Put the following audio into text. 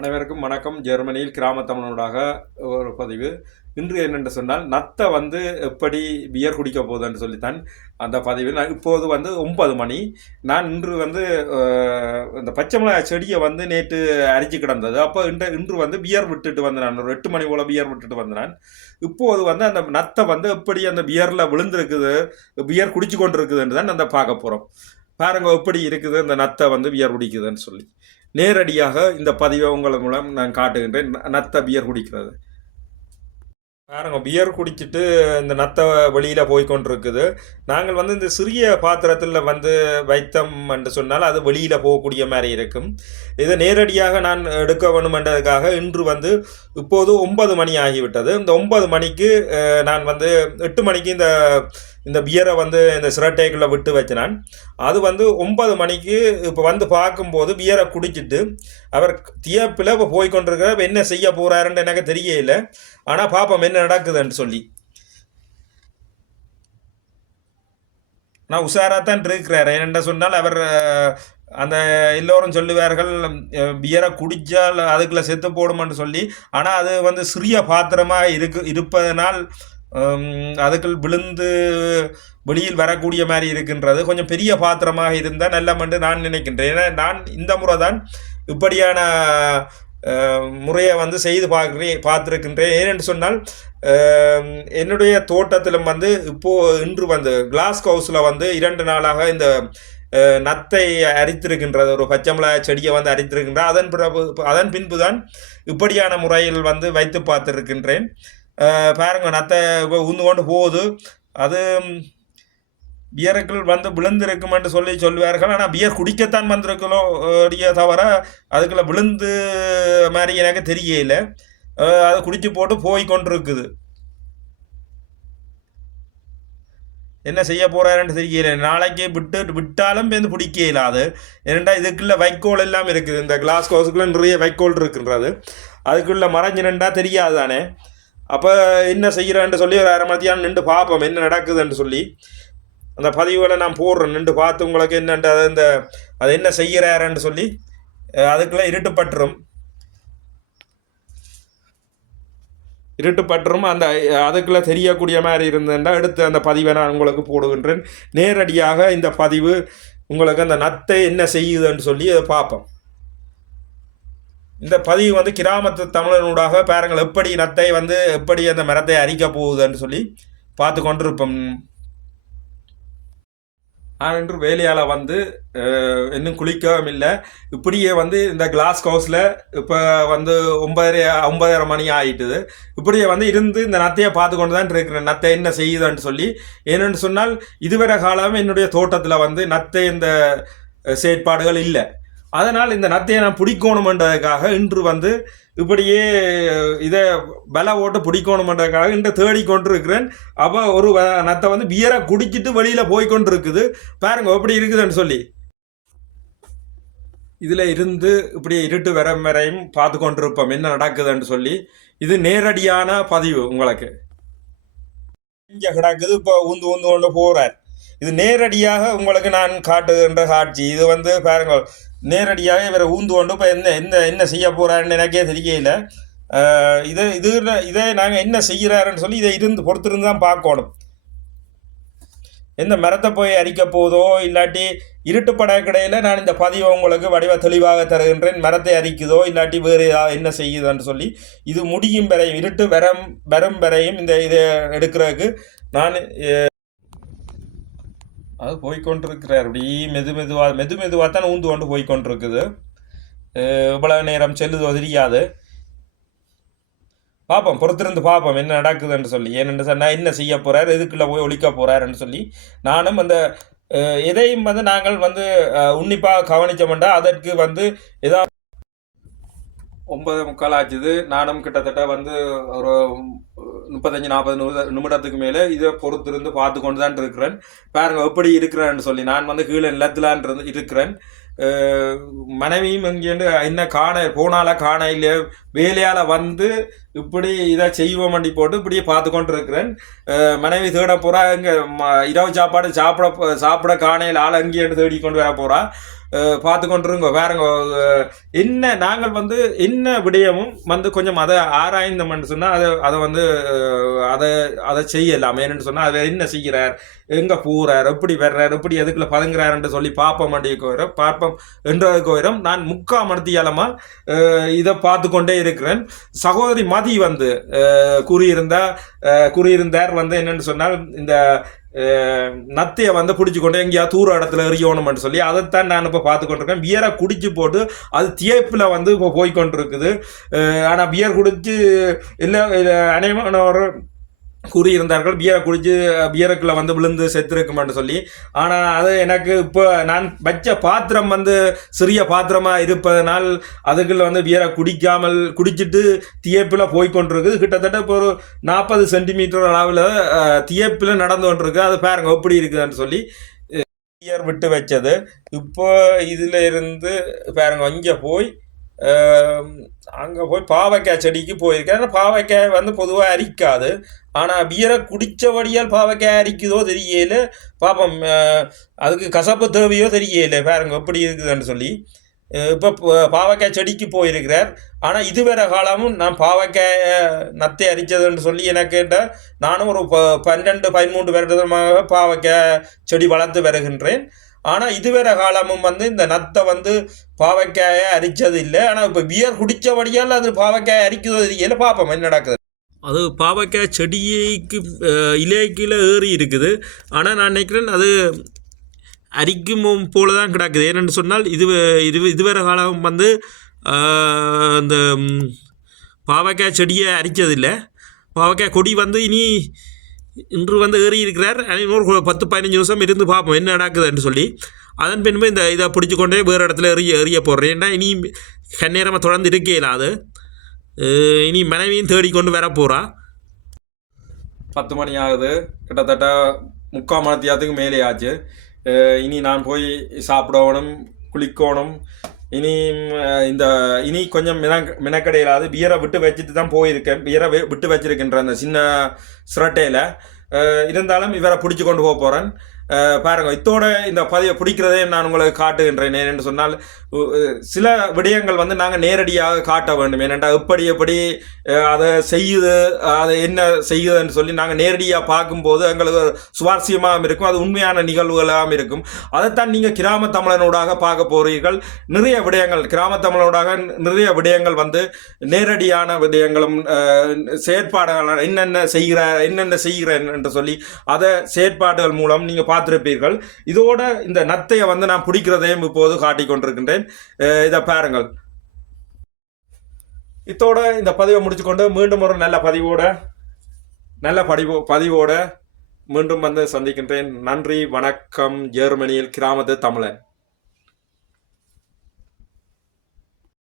அனைவருக்கும் வணக்கம். ஜெர்மனியில் கிராம தமிழனூடாக ஒரு பதிவு. இன்று என்னென்று சொன்னால், நத்தை எப்படி பியர் குடிக்க போகுதுன்னு சொல்லித்தான் அந்த பதிவு. நான் இப்போது 9 மணி. நான் இன்று இந்த பச்சை மிளகாய் செடியை நேற்று அரிச்சு கிடந்தது. அப்போ இன்று பியர் விட்டுட்டு நான் ஒரு 8 மணி போல் பியர் விட்டுட்டு வந்தேன். இப்போது அந்த நத்தை எப்படி அந்த பியரில் விழுந்திருக்குது, பியர் குடிச்சு கொண்டு இருக்குதுன்னு தான் அந்த பார்க்க போகிறோம். பாருங்க எப்படி இருக்குது அந்த நத்தை பியர் குடிக்குதுன்னு சொல்லி. நேரடியாக இந்த பதிவை உங்கள் மூலம் நான் காட்டுகின்றேன். நத்தை பியர் குடிக்கிறது பாருங்க. பியர் குடிச்சிட்டு இந்த நத்தை வெளியில் போய் கொண்டிருக்குது. நாங்கள் இந்த சிறிய பாத்திரத்தில் வைத்தோம் என்று சொன்னால் அது வெளியில் போகக்கூடிய மாதிரி இருக்கும். இதை நேரடியாக நான் எடுக்க வேணும் என்றதுக்காக இன்று இப்போது 9 மணி ஆகிவிட்டது. இந்த 9 மணிக்கு நான் 8 மணிக்கு இந்த பியரை இந்த சிரட்டைக்குள்ளே விட்டு வச்சினான். அது 9 மணிக்கு இப்போ பார்க்கும்போது பியரை குடிச்சிட்டு அவர் தியப்பில் இப்போ போய்கொண்டிருக்கிற என்ன செய்ய போகிறாருன்னு எனக்கு தெரியல. ஆனால் பாப்போம் என்ன நடக்குதுன்னு சொல்லி. நான் உஷாராகத்தான் இருக்கிறார். என்னென்ன சொன்னால் அவர் அந்த எல்லோரும் சொல்லுவார்கள் பியரை குடித்தால் அதுக்குள்ளே செத்து போடுமென்று சொல்லி. ஆனால் அது சிறிய பாத்திரமாக இருப்பதனால் அதுக்குள் விழுந்து வெளியில் வரக்கூடிய மாதிரி இருக்கின்றது. கொஞ்சம் பெரிய பாத்திரமாக இருந்தால் நல்லமென்று நான் நினைக்கின்றேன். ஏன்னா நான் இந்த முறை தான் இப்படியான முறையை செய்து பார்த்துருக்கின்றேன். ஏனென்று சொன்னால் என்னுடைய தோட்டத்திலும் இன்று கிளாஸ் ஹவுஸில் 2 நாளாக இந்த நத்தை அரித்திருக்கின்றது. ஒரு பச்சை மிளகாய் செடியை அரித்திருக்கின்ற அதன் பின்பு தான் இப்படியான முறையில் வைத்து பார்த்துருக்கின்றேன். பாருங்க நத்தை ஊந்து கொண்டு போகுது. அது பியருக்குள் விழுந்திருக்குமென்று சொல்லுவார்கள். ஆனால் பியர் குடிக்கத்தான் வந்திருக்கலோ தவிர அதுக்குள்ள விழுந்து மாதிரி எனக்கு தெரியல. அதை குடிச்சு போட்டு போய் கொண்டிருக்குது. என்ன செய்ய போறாருன்னு தெரியல. நாளைக்கு விட்டாலும் பிடிக்க இல்லாது. ஏனெண்டா இதுக்குள்ள வைக்கோல் எல்லாம் இருக்குது. இந்த கிளாஸ் ஹவுஸுக்குள்ள நிறைய வைக்கோல் இருக்குன்றது. அதுக்குள்ள மறைஞ்சினண்டா தெரியாது தானே. அப்போ என்ன செய்கிறான்னு சொல்லி ஒரு அரை மணித்தியான் நின்று பார்ப்போம் என்ன நடக்குதுன்னு சொல்லி. அந்த பதிவுகளை நான் போடுறேன். நின்று பார்த்து உங்களுக்கு என்னென்று அது என்ன செய்கிறாருன்னு சொல்லி. அதுக்குள்ளே இருட்டுப்பட்டுரும். அதுக்குள்ளே தெரியக்கூடிய மாதிரி இருந்ததுன்னா எடுத்து அந்த பதிவை நான் உங்களுக்கு போடுகின்றேன். நேரடியாக இந்த பதிவு உங்களுக்கு அந்த நத்தை என்ன செய்யுதுன்னு சொல்லி அதை பார்ப்போம். இந்த பதிவு கிராமத்து தமிழனூடாக பாருங்கள் எப்படி நத்தை எப்படி அந்த மரத்தை அரிக்க போகுதுன்னு சொல்லி பார்த்து கொண்டிருப்போம். நான் இன்று வேலையால் இன்னும் குளிக்கவும் இல்லை. இப்படியே இந்த கிளாஸ் ஹவுஸில் இப்போ 9:30 மணி ஆகிட்டுது. இப்படியே இருந்து இந்த நத்தையை பார்த்து கொண்டு தான் இருக்கிறேன். நத்தை என்ன செய்யுதுன்னு சொல்லி. ஏன்னு சொன்னால் இதுவரை காலம் என்னுடைய தோட்டத்தில் நத்தை இந்த செயற்பாடுகள் இல்லை. அதனால் இந்த நத்தையை நான் பிடிக்கணுமென்றதுக்காக இன்று இப்படியே இதை பல ஓட்டு பிடிக்கணுமென்றதுக்காக இன்று தேடிக்கொண்டு இருக்கிறேன். அப்போ ஒரு நத்தை பியரை குடிச்சிட்டு வெளியில் போய்கொண்டு இருக்குது. பாருங்க எப்படி இருக்குதுன்னு சொல்லி. இதில் இருந்து இப்படி இருட்டு வரையும் பார்த்து கொண்டிருப்போம் என்ன நடக்குதுன்னு சொல்லி. இது நேரடியான பதிவு உங்களுக்கு. இங்கே கிடக்குது. இப்போ ஊந்து கொண்டு போகிறார். இது நேரடியாக உங்களுக்கு நான் காட்டுகின்ற காட்சி. இது பாருங்க நேரடியாக இவரை ஊந்து கொண்டு இப்போ என்ன செய்ய போகிறாருன்னு எனக்கே தெரியல. இதை நாங்கள் என்ன செய்கிறாருன்னு சொல்லி இதை பொறுத்திருந்து தான் பார்க்கணும். எந்த மரத்தை போய் அரிக்க போதோ இல்லாட்டி இருட்டுப்பட கிடையில் நான் இந்த பதிவை உங்களுக்கு வடிவ தெளிவாக தருகின்றேன். மரத்தை அரிக்குதோ இல்லாட்டி வேறு என்ன செய்யுதுன்னு சொல்லி. இது முடியும் வரையும் இருட்டு வரும் வரையும் இதை எடுக்கிறதுக்கு நான் அது போய்கொண்டிருக்கிறார். அப்படி மெதுவாக தான் ஊந்து கொண்டு போய்கொண்டிருக்குது. இவ்வளவு நேரம் செல்லுதோ தெரியாது. பார்ப்போம், பொறுத்திருந்து பார்ப்போம் என்ன நடக்குதுன்னு சொல்லி. ஏனென்று சொன்னால் என்ன செய்ய போகிறார், எதுக்குள்ளே போய் ஒழிக்க போகிறாருன்னு சொல்லி. நானும் எதையும் நாங்கள் உன்னிப்பாக கவனித்தோம்னா அதற்கு ஏதாவது 9:45 ஆச்சுது. நானும் கிட்டத்தட்ட ஒரு 35-40 நிமிடத்துக்கு மேலே இதை பொறுத்திருந்து பார்த்து கொண்டு தான் இருக்கிறேன். பாருங்க எப்படி இருக்கிறேன்னு சொல்லி. நான் கீழே நிலத்திலான் இருக்கிறேன். மனைவியும் இங்கேருந்து என்ன போனால காணையில் வேலையால் இப்படி இதை செய்வோம் வண்டி போட்டு இப்படியே பார்த்து கொண்டு இருக்கிறேன். மனைவி தேட போகிறா, இங்கே இரவு சாப்பாடு சாப்பிட காணையில் ஆள் அங்கேயே தேடி கொண்டு வர போகிறா. பார்த்து கொண்டிருங்க வேறங்க. என்ன நாங்கள் வந்து என்ன விடயமும் வந்து கொஞ்சம் அதை ஆராய்ந்தோம்னு சொன்னால் அதை வந்து அதை செய்யலாம். ஏன்னு சொன்னால் அதை என்ன செய்கிறார், எங்கே போகிறார், எப்படி வர்றார், எப்படி எதுக்குள்ள பதுங்குறாருன்னு சொல்லி பார்ப்போம் வரையும் பார்ப்போம் என்றதுக்கு வரும். நான் 3/4 மணித்தியாலமாக இதை பார்த்து கொண்டே இருக்கிறேன். சகோதரி மதி வந்து கூறியிருந்தார் வந்து என்னென்னு சொன்னால் இந்த நத்தையை வந்து பிடிச்சி கொண்டு எங்கேயாவது தூர இடத்துல எறியணும்னு சொல்லி அதைத்தான் நான் இப்போ பார்த்து கொண்டிருக்கேன். பியரை குடிச்சு போட்டு அது தியப்பில் வந்து இப்போ போய்கொண்டிருக்குது. ஆனால் பியர் குடிச்சு இல்லை அனைவரும் கூறியிருந்தார்கள் பியரை குடிச்சு பியருக்குள்ள வந்து விழுந்து செத்துருக்குமென்று சொல்லி. ஆனால் அது எனக்கு இப்போ நான் வச்ச பாத்திரம் வந்து சிறிய பாத்திரமாக இருப்பதனால் அதுக்குள்ள வந்து பியரை குடிச்சிட்டு தியப்பில் போய்கொண்டிருக்குது. கிட்டத்தட்ட இப்போ ஒரு 40 சென்டிமீட்டர் அளவில் தியப்பில் நடந்து கொண்டிருக்கு. அது பாருங்க எப்படி இருக்குதுன்னு சொல்லி பியர் விட்டு வச்சது. இப்போ இதில் இருந்து பாருங்க இங்கே போய் அங்கே போய் பாவக்காய் செடிக்கு போயிருக்கேன். பாவக்காய் வந்து பொதுவாக அரிக்காது. ஆனால் பியரை குடித்தபடியால் பாவக்காய் அரிக்குதோ தெரியல. பாப்போம் அதுக்கு கசப்பு தேவையோ தெரியல. பாருங்க எப்படி இருக்குதுன்னு சொல்லி இப்போ பாவக்காய் செடிக்கு போயிருக்கிறார். ஆனால் இதுவரை காலமும் நான் பாவக்காய் நத்தை அரித்ததுன்னு சொல்லி எனக்கு கேட்டால் நானும் ஒரு 12-13 வருடமாக பாவக்காய் செடி வளர்த்து வருகின்றேன். ஆனால் இதுவரை காலமும் வந்து இந்த நத்தை வந்து பாவக்காயை அரித்தது இல்லை. ஆனால் இப்போ பியர் குடித்தபடியால் அது பாவக்காய் அரிக்குதோ தெரியல. பார்ப்போம் என்ன நடக்குது. அது பாவக்காய் செடிக்கு இலைக்குள்ள ஏறி இருக்குது. ஆனால் நான் நினைக்கிறேன் அது அரிக்கும் போல தான் கிடக்குது. ஏன்னு சொன்னால் இதுவரை காலம் வந்து இந்த பாவக்காய் செடியை அரித்ததில்லை. பாவக்காய் கொடி வந்து இன்று வந்து ஏறி இருக்கிறார். இன்னொரு 10-15 நிமிஷம் இருந்து பார்ப்போம் என்ன நடக்குதுன்னு சொல்லி. அதன் பின்பு இதை பிடிச்சி கொண்டே வேறு இடத்துல எறிய போடுறேன். ஏன்னா இனி கண்ணேரமாக தொடர்ந்து இருக்கல. அது இனி மனைவியும் தேடிக்கொண்டு வர போகிறா. 10 மணி ஆகுது. கிட்டத்தட்ட 3/4 மணித்தியாலத்துக்கு மேலே ஆச்சு. இனி நான் போய் சாப்பிடணும், குளிக்கணும். இனி கொஞ்சம் மினக்கடையிலாது பியரை விட்டு வச்சுட்டு தான் போயிருக்கேன். பியரை விட்டு வச்சிருக்கின்ற அந்த சின்ன சிரட்டையில் இருந்தாலும் இவரை பிடிச்சி கொண்டு போகிறேன். பாருங்க இத்தோட இந்த பதிவை பிடிக்கிறதே நான் உங்களுக்கு காட்டுகின்றேன். ஏனென்று சொன்னால் சில விடயங்கள் வந்து நாங்கள் நேரடியாக காட்ட வேண்டும். ஏனென்றா எப்படி அதை செய்யுது, அதை என்ன செய்யுதுன்னு சொல்லி நாங்கள் நேரடியாக பார்க்கும்போது எங்களுக்கு சுவாரஸ்யமாகவும் இருக்கும், அது உண்மையான நிகழ்வுகளாகவும் இருக்கும். அதைத்தான் நீங்கள் கிராம தமிழனோடாக பார்க்க போகிறீர்கள். நிறைய விடயங்கள் கிராம தமிழனோடாக நிறைய விடயங்கள் வந்து நேரடியான விடயங்களும் செயற்பாடுகள் என்னென்ன செய்கிறேன் என்று சொல்லி அதை செயற்பாடுகள் மூலம் நீங்கள் பார்த்திருப்பீர்கள். இதோட இந்த நத்தையை வந்து நான் பிடிக்கிறதையும் இப்போது காட்டிக் கொண்டிருக்கின்றேன். இதை பாருங்கள். இத்தோட இந்த பதிவை முடிச்சுக்கொண்டு மீண்டும் ஒரு நல்ல பதிவோட மீண்டும் வந்து சந்திக்கின்றேன். நன்றி, வணக்கம். ஜெர்மனியில் கிராமத்து தமிழன்.